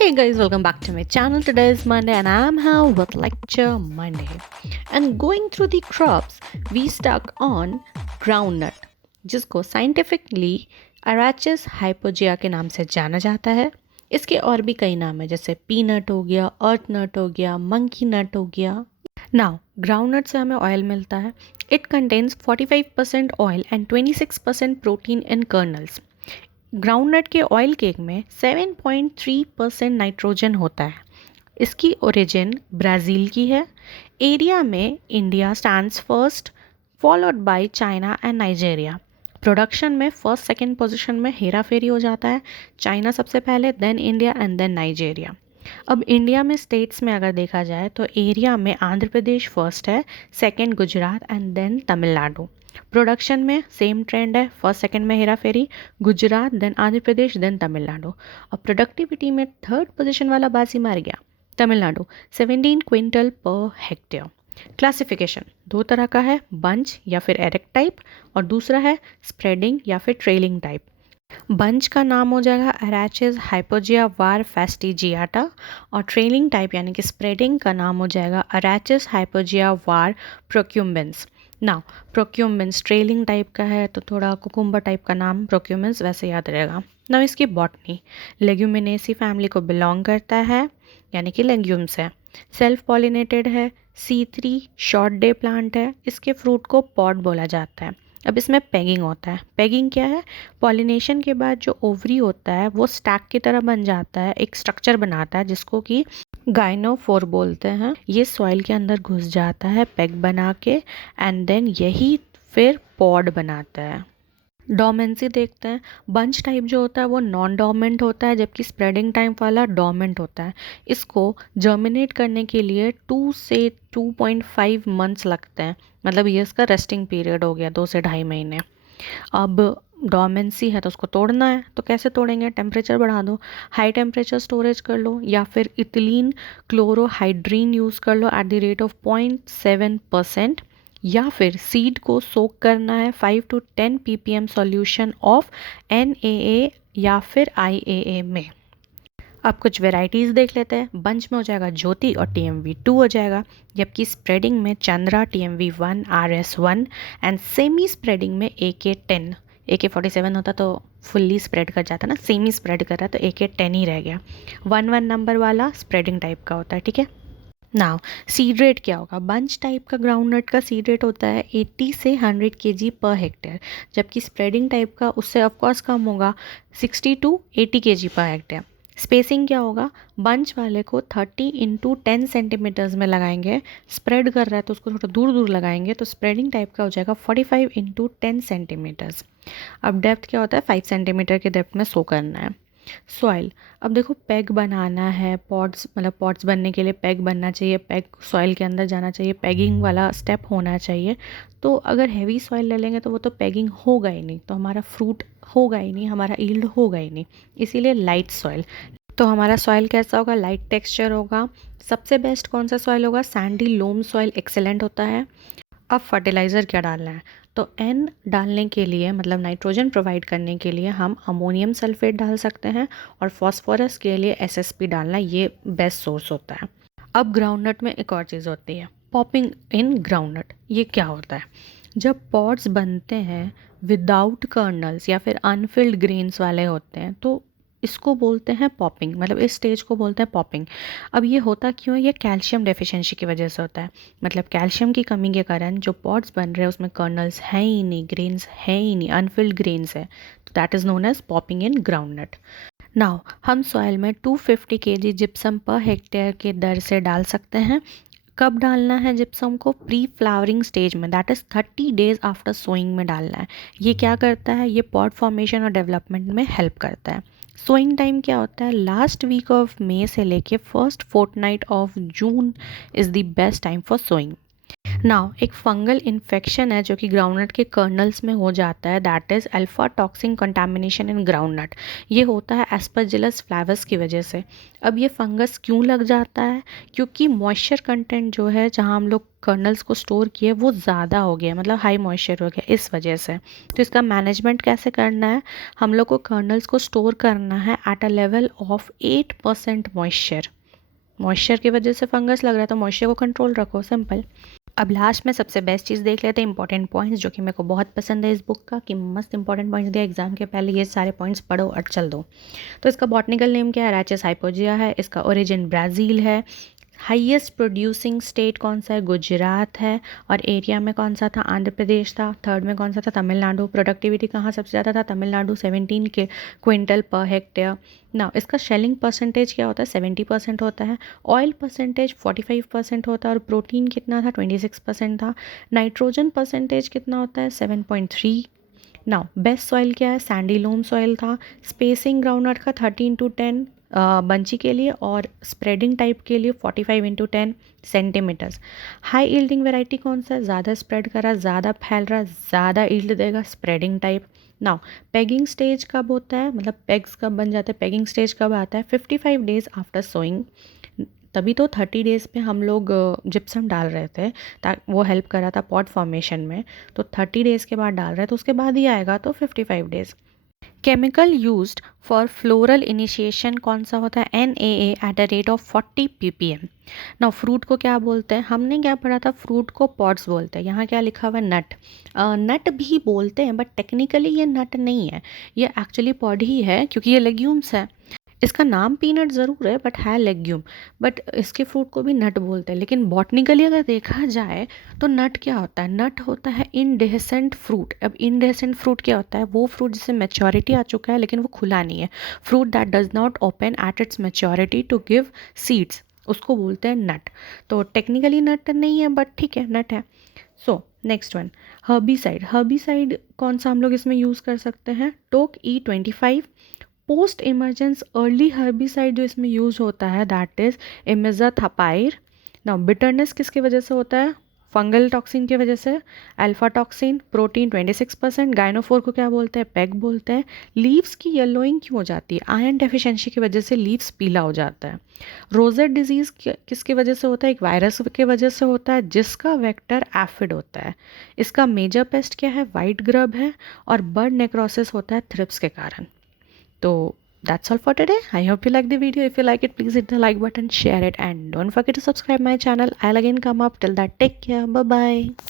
Hey guys, welcome back to my channel. Today is Monday and I'm here with Lecture Monday. And going through the crops, we stuck on groundnut, जिसको scientifically अराचिस hypogaea के नाम से जाना जाता है. इसके और भी कई नाम है जैसे पीनट हो गया, अर्थ नट हो गया, मंकी नट हो गया. नाउ ग्राउंडनट से हमें ऑयल मिलता है. It contains 45% oil and 26% protein in colonel's. Groundnut के ऑयल केक में 7.3% नाइट्रोजन होता है. इसकी ओरिजिन ब्राज़ील की है. एरिया में India stands first, followed by China and Nigeria. Production में फर्स्ट सेकंड पोजीशन में हेरा फेरी हो जाता है. चाइना सबसे पहले, then India and then Nigeria. अब इंडिया में स्टेट्स में अगर देखा जाए तो एरिया में आंध्र प्रदेश फर्स्ट है, second Gujarat and then Tamil Nadu. Production में सेम ट्रेंड है, फर्स्ट सेकंड में हेरा फेरी, गुजरात देन आंध्र प्रदेश देन तमिलनाडु. और प्रोडक्टिविटी में थर्ड पोजीशन वाला बाजी मार गया Tamil Nadu, 17 quintal per hectare. Classification दो तरह का है, बंच या फिर एरेक्ट टाइप, और दूसरा है स्प्रेडिंग या फिर ट्रेलिंग टाइप. बंच का नाम हो जाएगा अराचिस हाइपोजिया वार फेस्टिजियाटा, और ट्रेलिंग टाइप यानी कि स्प्रेडिंग का नाम हो जाएगा अराचिस हाइपोजिया वार प्रोक्यूम्बेंस. नाउ प्रोक्यूम्बेंस ट्रेलिंग टाइप का है तो थोड़ा कुकुम्बर टाइप का नाम प्रोक्यूम्बेंस वैसे याद रहेगा. नाउ इसकी बॉटनी लेग्यूमिनेसी फैमिली को बिलोंग करता है, यानी कि लेग्यूम्स है. सेल्फ पॉलिनेटेड है. C3 शॉर्ट डे प्लांट है. इसके फ्रूट को पॉड बोला जाता है. अब इसमें पेगिंग होता है. पेगिंग क्या है? पॉलिनेशन के बाद जो ओवरी होता है वो स्टैक की तरह बन जाता है, एक स्ट्रक्चर बनाता है जिसको कि गाइनोफोर बोलते हैं. ये सॉइल के अंदर घुस जाता है पेग बना के, एंड देन यही फिर पॉड बनाता है. डोमेंसी देखते हैं. बंच टाइप जो होता है वो नॉन डोमेंट होता है, जबकि स्प्रेडिंग टाइप वाला डोमेंट होता है. इसको जर्मिनेट करने के लिए 2 से 2.5 मंथ्स लगते हैं. मतलब ये इसका रेस्टिंग पीरियड हो गया, 2 से 2.5 महीने. अब डोमेंसी है तो उसको तोड़ना है, तो कैसे तोड़ेंगे? टेम्परेचर बढ़ा दो, हाई टेम्परेचर स्टोरेज कर लो, या फिर इथिलीन क्लोरोहाइड्रीन यूज़ कर लो एट द रेट ऑफ 0.7%, या फिर सीड को सोक करना है 5 to 10 ppm solution of NaA या फिर IaA में. अब कुछ वेराइटीज़ देख लेते हैं. बंच में हो जाएगा ज्योति और TMV2 हो जाएगा, जबकि स्प्रेडिंग में Chandra, TMV1, RS1, and semi spreading में AK10. AK47 होता तो फुल्ली स्प्रेड कर जाता ना, सेमी स्प्रेड कर रहा तो AK10 ही रह गया. 1 नंबर वाला स्प्रेडिंग टाइप का होता है. ठीक है. नाउ सीड रेट क्या होगा? बंच टाइप का ग्राउंडनट का सीड रेट होता है 80 से 100 kg पर हेक्टेयर, जबकि स्प्रेडिंग टाइप का उससे ऑफकोर्स कम होगा, 60 to 80 kg per hectare. Spacing क्या होगा? बंच वाले को 30 into 10 सेंटीमीटर्स में लगाएंगे. स्प्रेड कर रहा है तो उसको थोड़ा दूर दूर लगाएंगे, तो स्प्रेडिंग टाइप का हो जाएगा 45 into 10 सेंटीमीटर्स. अब डेप्थ क्या होता है? 5 सेंटीमीटर के डेप्थ में सो करना है. सॉइल, अब देखो पेग बनाना है, पॉट्स मतलब पॉट्स बनने के लिए पेग बनना चाहिए, पेग सॉइल के अंदर जाना चाहिए, पेगिंग वाला स्टेप होना चाहिए. तो अगर हैवी सॉइल ले लेंगे तो वो तो पेगिंग होगा ही नहीं, तो हमारा फ्रूट होगा ही नहीं, हमारा ईल्ड होगा ही नहीं. इसीलिए लाइट सॉइल. तो हमारा सॉइल कैसा होगा? लाइट टेक्सचर होगा. सबसे बेस्ट कौन सा सॉइल होगा? सैंडी लोम सॉइल एक्सेलेंट होता है. अब फर्टिलाइज़र क्या डालना है? तो N डालने के लिए मतलब नाइट्रोजन प्रोवाइड करने के लिए हम अमोनियम सल्फेट डाल सकते हैं, और फॉस्फोरस के लिए SSP डालना, ये बेस्ट सोर्स होता है. अब ग्राउंडनट में एक और चीज़ होती है, पॉपिंग इन ग्राउंडनट. ये क्या होता है? जब पॉड्स बनते हैं विदाउट कर्नल्स या फिर अनफिल्ड ग्रेन्स वाले होते हैं, तो इसको बोलते हैं पॉपिंग, मतलब इस स्टेज को बोलते हैं पॉपिंग. अब ये होता क्यों है? ये कैल्शियम डेफिशिएंसी की वजह से होता है. मतलब कैल्शियम की कमी के कारण जो पॉड्स बन रहे हैं उसमें कर्नल्स हैं ही नहीं, ग्रेन्स हैं ही नहीं, अनफिल्ड ग्रेन्स है. तो that is known as popping in groundnut. Now हम सॉइल में 250 kg जिप्सम पर हेक्टेयर के दर से डाल सकते हैं. कब डालना है जिप्सम को? प्री फ्लावरिंग स्टेज में, that is 30 days after sowing में डालना है. ये क्या करता है? ये पॉड फॉर्मेशन और डेवलपमेंट में हेल्प करता है. सोइंग टाइम क्या होता है? लास्ट वीक ऑफ मई से लेके first fortnight of June is the best time for sowing. Now एक फंगल इन्फेक्शन है जो कि ग्राउंडनट के कर्नल्स में हो जाता है, that is alpha toxin contamination in groundnut. ये होता है एस्परजिलस फ्लैवस की वजह से। अब ये फंगस क्यों लग जाता है? क्योंकि मॉइस्चर कंटेंट जो है जहाँ हम लोग कर्नल्स को स्टोर किए वो ज़्यादा हो गया, मतलब हाई मॉइस्चर हो गया इस वजह से। तो इसका मैनेजमेंट कैसे करना है? हम लोग को कर्नल्स को स्टोर करना है at a level of 8% moisture. Moisture की वजह से फंगस लग रहा है तो मॉइस्चर को कंट्रोल रखो, सिंपल। अब लास्ट में सबसे बेस्ट चीज़ देख लेते हैं, इंपॉर्टेंट पॉइंट्स, जो कि मेरे को बहुत पसंद है इस बुक का, कि मस्त इंपॉर्टेंट पॉइंट्स दिया एग्जाम के पहले, ये सारे पॉइंट्स पढ़ो और चल दो। तो इसका बॉटनिकल नेम क्या है? रैचेस हाइपोजिया है। इसका ओरिजिन ब्राज़ील है। हाईएस्ट प्रोड्यूसिंग स्टेट कौन सा है? गुजरात है। और एरिया में कौन सा था? आंध्र प्रदेश था। थर्ड में कौन सा था? तमिलनाडु। प्रोडक्टिविटी कहाँ सबसे ज़्यादा था? तमिलनाडु, 17 के क्विंटल पर हेक्टेयर। ना इसका शेलिंग परसेंटेज क्या होता है? 70% होता है। ऑयल परसेंटेज 45% होता है। और प्रोटीन कितना था? 26% था। नाइट्रोजन परसेंटेज कितना होता है? 7.3। नाउ बेस्ट सॉइल क्या है? सैंडी लोम सॉइल था। स्पेसिंग ग्राउंडनट का 13 to 10 बंची के लिए, और स्प्रेडिंग टाइप के लिए 45 into 10 centimetres. High yielding variety कौन सा है? ज़्यादा स्प्रेड करा, ज़्यादा फैल रहा, ज़्यादा ईल्ड देगा, spreading type. Now pegging stage कब होता है, मतलब पेग्स कब बन जाते हैं, पेगिंग स्टेज कब आता है? 55 डेज आफ्टर सोइंग। तभी तो 30 डेज़ पे हम लोग जिप्सम डाल रहे थे, ताकि वो हेल्प कर रहा था पॉट फॉर्मेशन में। तो 30 डेज़ के बाद डाल रहे हैं तो उसके बाद ही आएगा, तो 55 days. Chemical used for floral initiation कौन सा होता है? NAA at a rate of 40 ppm। ना फ्रूट को क्या बोलते हैं? हमने क्या पढ़ा था? फ्रूट को पॉड्स बोलते हैं। यहाँ क्या लिखा हुआ है? नट। नट भी बोलते हैं, बट टेक्निकली ये नट नहीं है, ये एक्चुअली पॉड ही है, क्योंकि ये लेग्यूम्स है। इसका नाम पीनट ज़रूर है बट है लेग्यूम, बट इसके फ्रूट को भी नट बोलते हैं। लेकिन बॉटनिकली अगर देखा जाए तो नट क्या होता है? नट होता है इनडेसेंट फ्रूट। अब इनडेसेंट फ्रूट क्या होता है? वो फ्रूट जिसे मेच्योरिटी आ चुका है लेकिन वो खुला नहीं है, fruit that does not open at its maturity to give seeds, उसको बोलते हैं नट। तो टेक्निकली नट नहीं है, बट ठीक है, नट है। So next one, herbicide. Herbicide कौन सा हम लोग इसमें यूज़ कर सकते हैं? टोक E25। Post emergence early herbicide जो इसमें यूज होता है, दैट इज इमिजाथापाइर। नाउ बिटरनेस किसकी वजह से होता है? फंगल टॉक्सिन की वजह से। Alpha toxin, protein 26%। गाइनोफोर को क्या बोलते हैं? पेग बोलते हैं। लीव्स की येलोइंग क्यों हो जाती है? आयरन डेफिशिएंसी की वजह से लीव्स पीला हो जाता है। रोजेट डिजीज किसकी वजह से होता है? एक वायरस की वजह से होता है जिसका वेक्टर एफिड होता है। इसका मेजर पेस्ट क्या है? वाइट ग्रब है। और बर्ड नेक्रोसिस होता है थ्रिप्स के कारण। So that's all for today. I hope you like the video. If you like it, please hit the like button, share it, and don't forget to subscribe my channel. I'll again come up. Till that, take care. Bye bye.